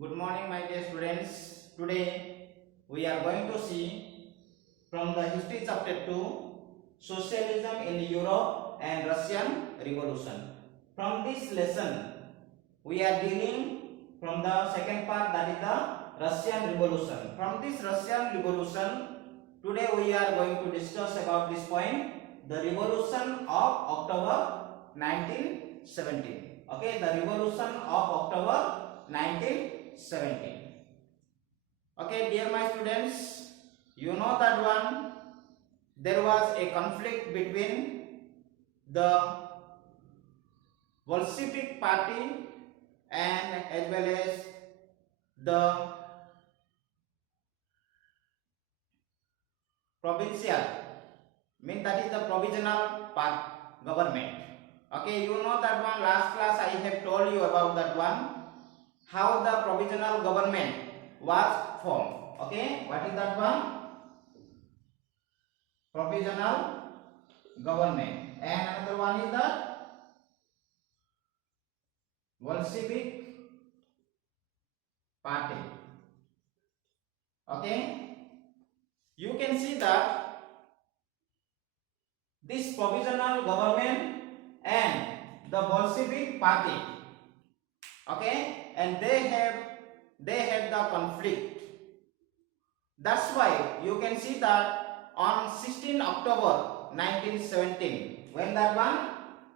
Good morning, my dear students. Today we are going to see from the history chapter 2 socialism in Europe and Russian Revolution. From this lesson we are dealing from the second part, that is the Russian Revolution. From this Russian Revolution today we are going to discuss about this point, the Revolution of October 1917. Okay, the Revolution of October 1917. Okay, dear my students, you know that one, there was a conflict between the Bolshevik party and as well as the provincial, mean that is the provisional part government. Okay, you know that one, last class I have told you about that one, how the provisional government was formed. Okay, what is that one? Provisional government. And another one is the Bolshevik party. Okay, you can see that this provisional government and the Bolshevik party, okay, and they had the conflict. That's why you can see that on 16 October 1917, when that one,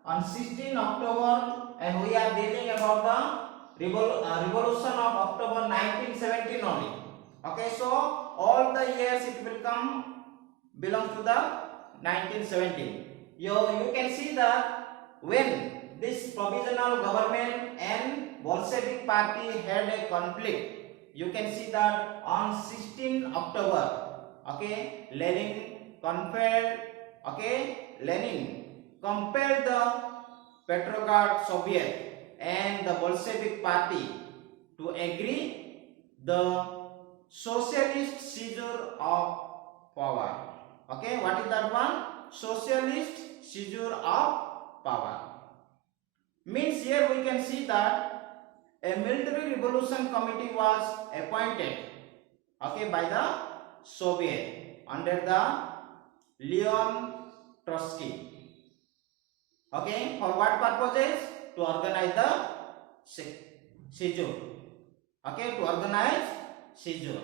on 16 October, and we are dealing about the revolution of October 1917 only. Okay, so all the years it will come belong to the 1917. You can see that when this provisional government and Bolshevik party had a conflict, you can see that on 16 October, okay, Lenin compelled the Petrograd Soviet and the Bolshevik party to agree the socialist seizure of power. Okay, what is that one? Socialist seizure of power. Means here we can see that a military revolution committee was appointed, okay, by the Soviet under the Leon Trotsky. Okay, for what purposes? To organize the seizure. Okay, to organize seizure.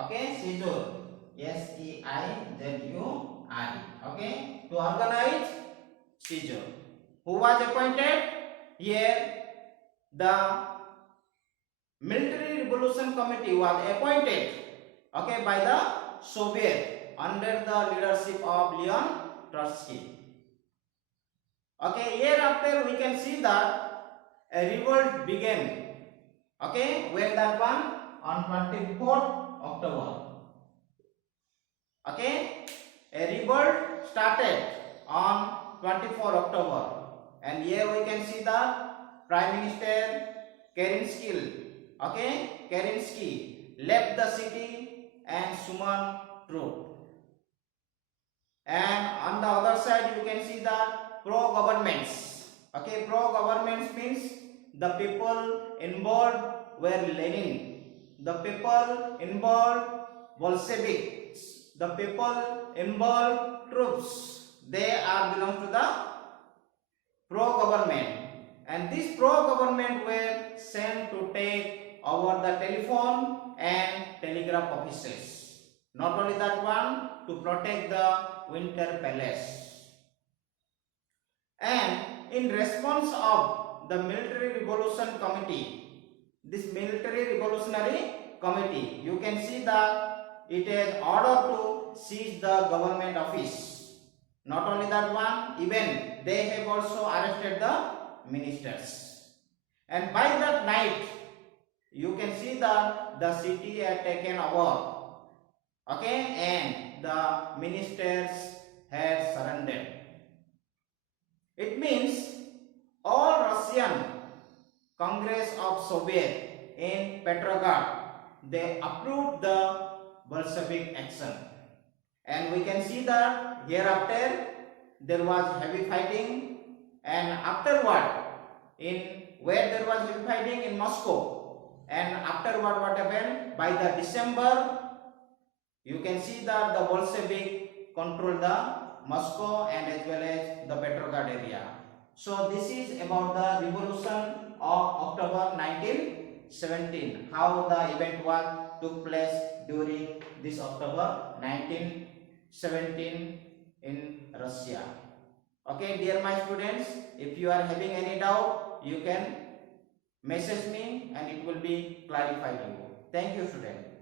Okay, seizure. SEIZURE. Okay, to organize seizure. Who was appointed? Here the military revolution committee was appointed, okay, by the Soviet under the leadership of Leon Trotsky. Okay, hereafter we can see that a revolt began, okay, when that one, on 24th October. Okay, a revolt started on 24 October, and here we can see the Prime Minister Kerensky, okay, Kerensky left the city and summoned troops. And on the other side you can see that pro-governments. Okay, pro-governments means the people involved were Lenin, the people involved Bolsheviks, the people involved troops. They are belong to the pro-government. And these pro-government were sent to take over the telephone and telegraph offices. Not only that one, to protect the Winter Palace. And in response of the military revolution committee, this military revolutionary committee, you can see that it has ordered to seize the government office. Not only that one, even they have also arrested the ministers. And by that night you can see that the city had taken over, okay, and the ministers had surrendered. It means all Russian Congress of Soviet in Petrograd, they approved the Bolshevik action. And we can see that hereafter there was heavy fighting, and afterward, in where there was heavy fighting in Moscow, And afterward, what happened? By the December, you can see that the Bolshevik control the Moscow and as well as the Petrograd area. So this is about the revolution of October 1917. How the event took place during this October 1917 in Russia. Okay, dear my students, if you are having any doubt, you can message me and it will be clarified to you. Thank you, student.